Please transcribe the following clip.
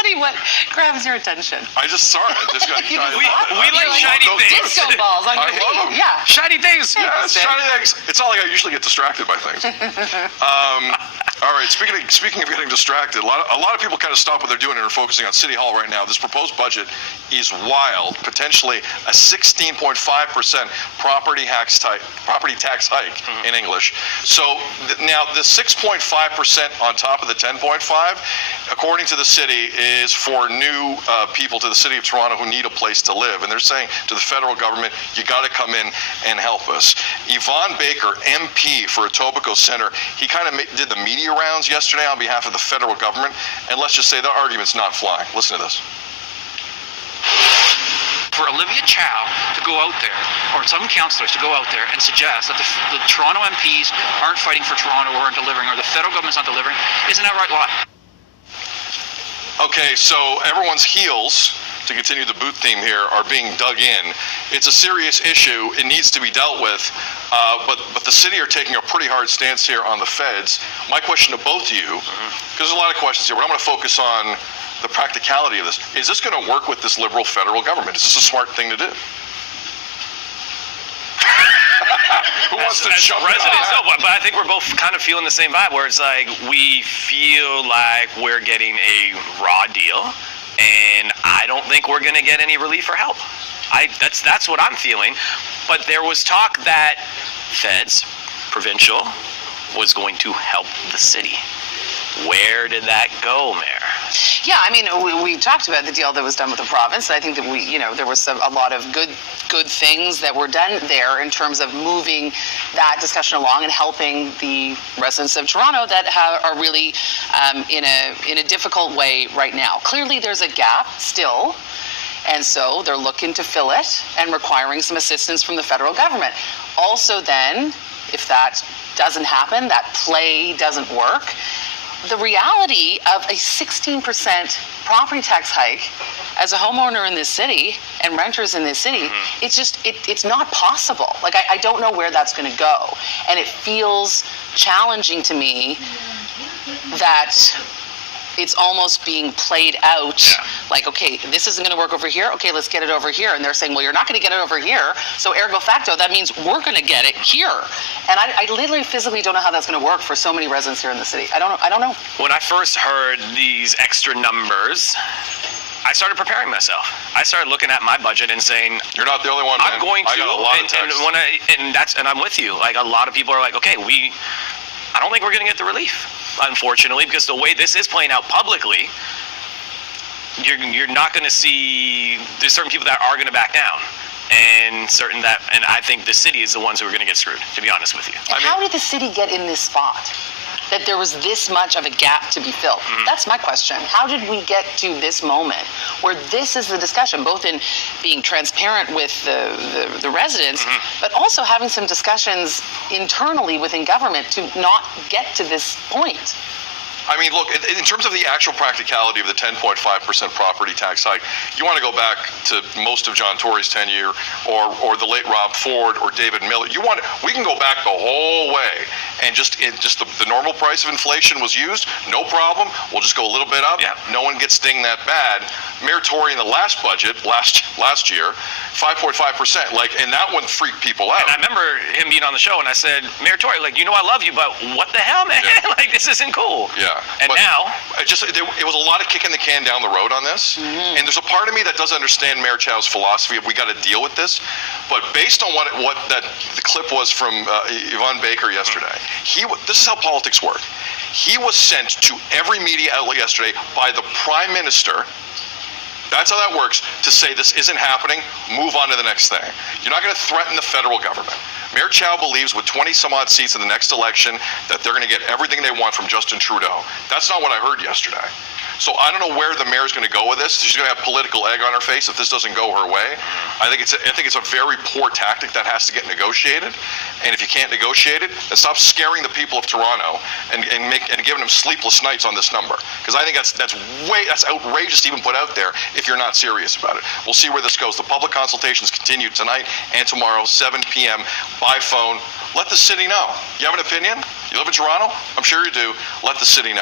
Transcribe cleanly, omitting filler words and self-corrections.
funny. What grabs your attention? I just saw it. Just got we like shiny things. Disco balls. I love them. Yeah. Shiny things. Yeah, it's shiny things. It's not like I usually get distracted by things. All right. Speaking of getting distracted, a lot of people kind of stop what they're doing and are focusing on City Hall right now. This proposed budget is wild. Potentially a 16.5% property tax hike in English. So now the 6.5% on top of the 10.5, according to the city, is for new people to the city of Toronto who need a place to live. And they're saying to the federal government, you got to come in and help us. Yvonne Baker, MP for Etobicoke Centre, he kind of did the media rounds yesterday on behalf of the federal government. And let's just say the argument's not flying. Listen to this. For Olivia Chow to go out there, or some councillors to go out there and suggest that the Toronto MPs aren't fighting for Toronto or aren't delivering, or the federal government's not delivering, isn't that right lie? Okay, so everyone's heels, to continue the boot theme here, are being dug in. It's a serious issue. It needs to be dealt with. But the city are taking a pretty hard stance here on the feds. My question to both of you, because there's a lot of questions here, but I'm going to focus on the practicality of this. Is this going to work with this Liberal federal government? Is this a smart thing to do? Who wants to jump in? No, but I think we're both kind of feeling the same vibe, where it's like we feel like we're getting a raw deal, and I don't think we're going to get any relief or help. That's what I'm feeling. But there was talk that feds, provincial, was going to help the city. Where did that go, Mayor? Yeah, I mean, we talked about the deal that was done with the province. I think that there was a lot of good things that were done there in terms of moving that discussion along and helping the residents of Toronto that are really in a difficult way right now. Clearly, there's a gap still. And so they're looking to fill it and requiring some assistance from the federal government. Also then, if that doesn't happen, that play doesn't work, the reality of a 16% property tax hike as a homeowner in this city and renters in this city, it's not possible. Like, I don't know where that's going to go. And it feels challenging to me that it's almost being played out like, okay, this isn't going to work over here. Okay, let's get it over here. And they're saying, well, you're not going to get it over here. So ergo facto, that means we're going to get it here. And I literally physically don't know how that's going to work for so many residents here in the city. I don't know. When I first heard these extra numbers, I started preparing myself. I started looking at my budget and saying, you're not the only one, man. I'm going to, I got a lot of texts. and I'm with you. Like, a lot of people are like, okay, I don't think we're going to get the relief, unfortunately, because the way this is playing out publicly, you're not going to see, there's certain people that are going to back down, and I think the city is the ones who are going to get screwed, to be honest with you. And how did the city get in this spot? That there was this much of a gap to be filled? That's my question. How did we get to this moment where this is the discussion, both in being transparent with the residents, but also having some discussions internally within government to not get to this point? I mean, look, in terms of the actual practicality of the 10.5% property tax hike, you want to go back to most of John Tory's tenure, or the late Rob Ford, or David Miller. We can go back the whole way, and just the normal price of inflation was used, no problem. We'll just go a little bit up. Yeah. No one gets dinged that bad. Mayor Tory in the last budget last year, 5.5%. Like, and that one freaked people out. And I remember him being on the show, and I said, Mayor Tory, like, I love you, but what the hell, man? Yeah. Like, this isn't cool. Yeah. And now it was a lot of kicking the can down the road on this. And there's a part of me that doesn't understand Mayor Chow's philosophy of we got to deal with this. But based on what the clip was from Yvonne Baker yesterday, this is how politics work. He was sent to every media outlet yesterday by the Prime Minister. That's how that works, to say this isn't happening, move on to the next thing. You're not going to threaten the federal government. Mayor Chow believes with 20 some odd seats in the next election that they're going to get everything they want from Justin Trudeau. That's not what I heard yesterday. So I don't know where the mayor's going to go with this. She's going to have political egg on her face if this doesn't go her way. I think it's a very poor tactic that has to get negotiated. And if you can't negotiate it, then stop scaring the people of Toronto and giving them sleepless nights on this number. Because I think that's outrageous to even put out there if you're not serious about it. We'll see where this goes. The public consultations continue tonight and tomorrow, 7 p.m. by phone. Let the city know. You have an opinion? You live in Toronto? I'm sure you do. Let the city know.